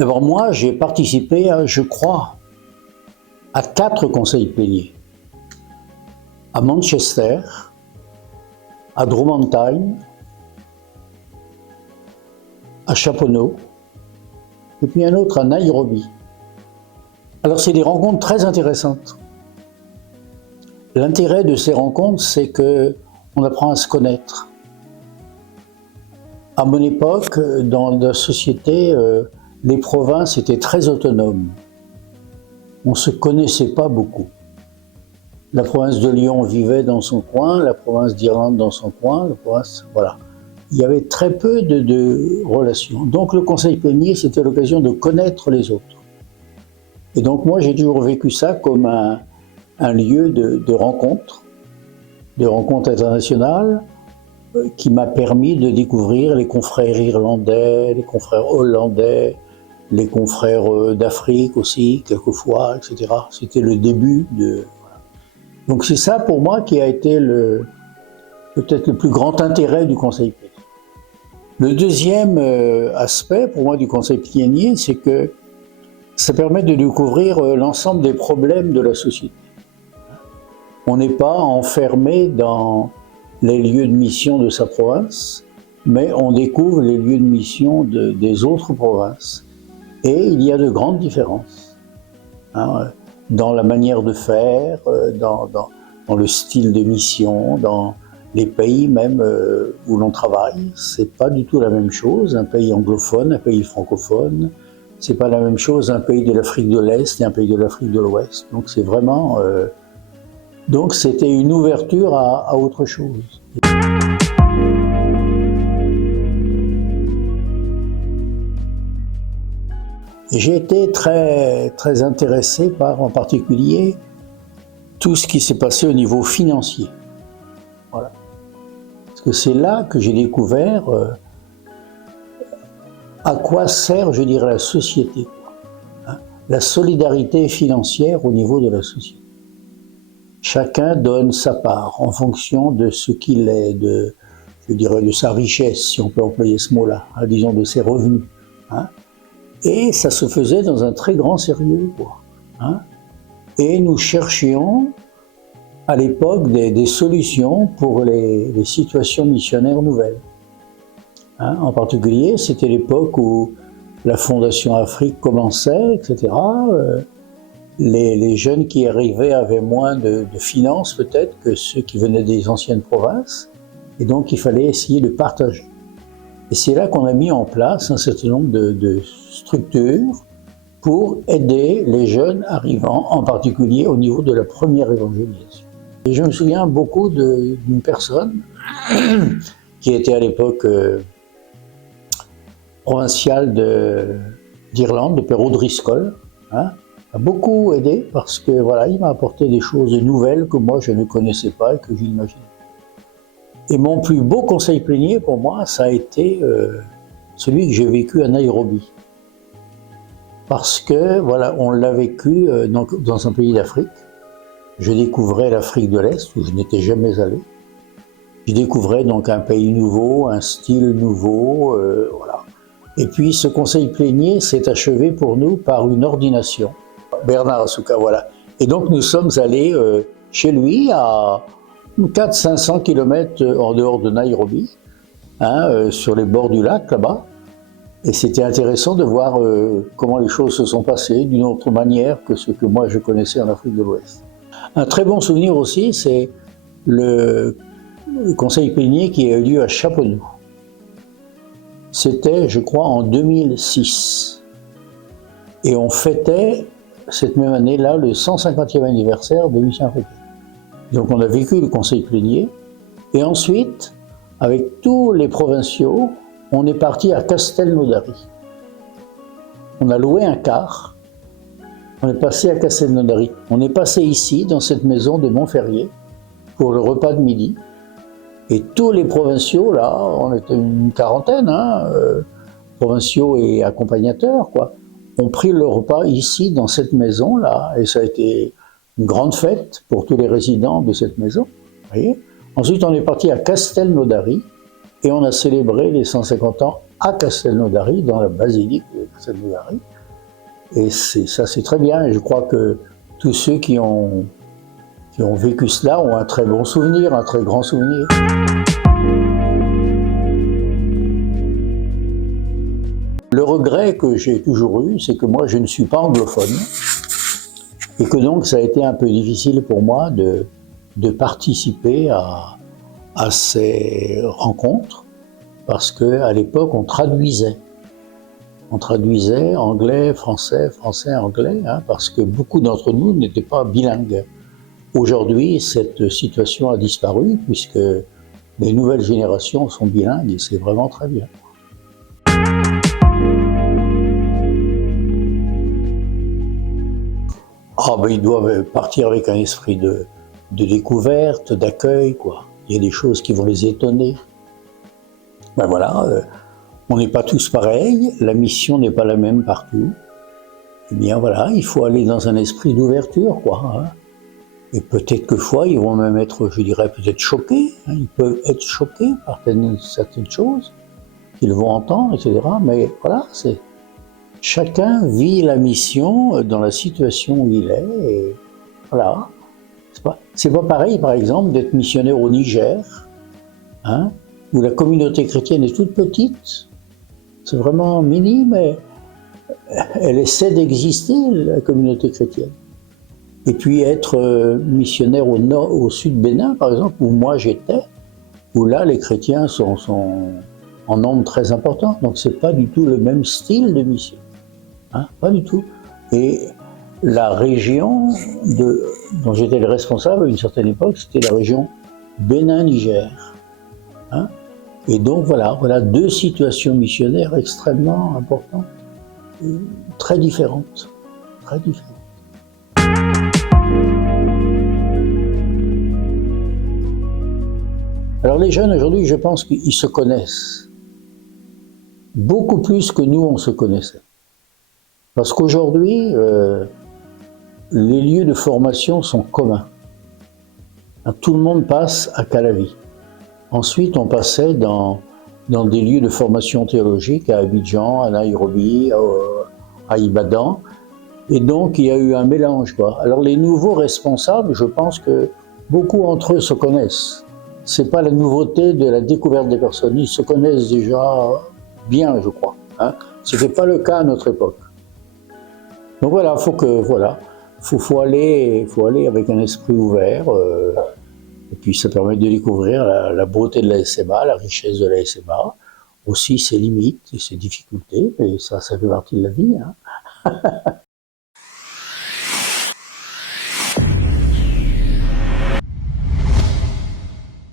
D'abord, moi, j'ai participé, je crois, à 4 conseils pléniers. À Manchester, à Drummondtime, à Chaponneau, et puis un autre à Nairobi. Alors, c'est des rencontres très intéressantes. L'intérêt de ces rencontres, c'est qu'on apprend à se connaître. À mon époque, dans la société, les provinces étaient très autonomes. On ne se connaissait pas beaucoup. La province de Lyon vivait dans son coin, la province d'Irlande dans son coin, la province, voilà. Il y avait très peu de relations. Donc le conseil plénier, c'était l'occasion de connaître les autres. Et donc moi, j'ai toujours vécu ça comme un lieu de rencontre internationales, qui m'a permis de découvrir les confrères irlandais, les confrères hollandais, les confrères d'Afrique aussi, quelquefois, etc. C'était le début de... Voilà. Donc c'est ça pour moi qui a été peut-être le plus grand intérêt du conseil plénier. Le deuxième aspect pour moi du conseil plénier, c'est que ça permet de découvrir l'ensemble des problèmes de la société. On n'est pas enfermé dans les lieux de mission de sa province, mais on découvre les lieux de mission des autres provinces. Et il y a de grandes différences dans la manière de faire, dans le style de mission, dans les pays même où l'on travaille. C'est pas du tout la même chose, un pays anglophone, un pays francophone. C'est pas la même chose un pays de l'Afrique de l'Est et un pays de l'Afrique de l'Ouest. Donc c'est vraiment... Donc c'était une ouverture à autre chose. J'ai été très intéressé par, en particulier, tout ce qui s'est passé au niveau financier. Voilà. Parce que c'est là que j'ai découvert à quoi sert, je dirais, la société. La solidarité financière au niveau de la société. Chacun donne sa part en fonction de ce qu'il est, je dirais, de sa richesse, si on peut employer ce mot-là, disons de ses revenus. Et ça se faisait dans un très grand sérieux. Et nous cherchions à l'époque des solutions pour les situations missionnaires nouvelles. En particulier, c'était l'époque où la Fondation Afrique commençait, etc. Les jeunes qui arrivaient avaient moins de finances peut-être que ceux qui venaient des anciennes provinces, et donc il fallait essayer de partager. Et c'est là qu'on a mis en place un certain nombre de structures pour aider les jeunes arrivants, en particulier au niveau de la première évangélisation. Et je me souviens beaucoup d'une personne qui était à l'époque provinciale d'Irlande, de Père O'Driscoll, m'a beaucoup aidé parce que voilà, il m'a apporté des choses nouvelles que moi je ne connaissais pas et que j'imaginais. Et mon plus beau conseil plénier pour moi, ça a été celui que j'ai vécu à Nairobi. Parce que voilà, on l'a vécu dans un pays d'Afrique. Je découvrais l'Afrique de l'Est où je n'étais jamais allé. Je découvrais donc un pays nouveau, un style nouveau, voilà. Et puis ce conseil plénier s'est achevé pour nous par une ordination. Bernard Asuka, voilà. Et donc nous sommes allés chez lui à 400-500 km en dehors de Nairobi, sur les bords du lac là-bas. Et c'était intéressant de voir comment les choses se sont passées d'une autre manière que ce que moi je connaissais en Afrique de l'Ouest. Un très bon souvenir aussi, c'est le conseil plénier qui a eu lieu à Chaponneau. C'était, je crois, en 2006. Et on fêtait cette même année-là le 150e anniversaire de Mission africaine. Donc on a vécu le conseil plénier. Et ensuite, avec tous les provinciaux, on est parti à Castelnaudary. On a loué un car. On est passé à Castelnaudary. On est passé ici, dans cette maison de Montferrier, pour le repas de midi. Et tous les provinciaux, là, on était une quarantaine, provinciaux et accompagnateurs, quoi, ont pris le repas ici, dans cette maison-là. Et ça a été une grande fête pour tous les résidents de cette maison. Voyez. Ensuite, on est parti à Castelnaudary et on a célébré les 150 ans à Castelnaudary, dans la basilique de ça nous arrive. Et ça, c'est très bien. Et je crois que tous ceux qui ont vécu cela ont un très bon souvenir, un très grand souvenir. Le regret que j'ai toujours eu, c'est que moi, je ne suis pas anglophone. Et que donc, ça a été un peu difficile pour moi de participer à ces rencontres, parce qu'à l'époque, on traduisait. On traduisait anglais, français, français, anglais, hein, parce que beaucoup d'entre nous n'étaient pas bilingues. Aujourd'hui, cette situation a disparu, puisque les nouvelles générations sont bilingues, et c'est vraiment très bien. Ah ben ils doivent partir avec un esprit de découverte, d'accueil, quoi. Il y a des choses qui vont les étonner. Ben voilà, on n'est pas tous pareils, la mission n'est pas la même partout. Eh bien voilà, il faut aller dans un esprit d'ouverture, quoi. Hein. Et peut-être que fois, ils vont même être, je dirais, peut-être choqués. Hein. Ils peuvent être choqués par certaines choses qu'ils vont entendre, etc. Mais voilà, chacun vit la mission dans la situation où il est. Et voilà. C'est pas pareil, par exemple, d'être missionnaire au Niger, hein, où la communauté chrétienne est toute petite. C'est vraiment minime, mais elle essaie d'exister, la communauté chrétienne. Et puis être missionnaire au sud Bénin, par exemple, où moi j'étais, où là les chrétiens sont en nombre très important. Donc c'est pas du tout le même style de mission. Hein, pas du tout. Et la région dont j'étais le responsable à une certaine époque, c'était la région Bénin-Niger. Hein. Et donc voilà deux situations missionnaires extrêmement importantes, très différentes. Très différentes. Alors les jeunes aujourd'hui, je pense qu'ils se connaissent beaucoup plus que nous on se connaissait. Parce qu'aujourd'hui, les lieux de formation sont communs. Tout le monde passe à Calavi. Ensuite, on passait dans des lieux de formation théologique à Abidjan, à Nairobi, à Ibadan. Et donc, il y a eu un mélange, quoi. Alors, les nouveaux responsables, je pense que beaucoup entre eux se connaissent. C'est pas la nouveauté de la découverte des personnes. Ils se connaissent déjà bien, je crois. Hein. C'était pas le cas à notre époque. Donc voilà, faut aller avec un esprit ouvert, et puis ça permet de découvrir la beauté de la SMA, la richesse de la SMA, aussi ses limites et ses difficultés, et ça fait partie de la vie. Hein.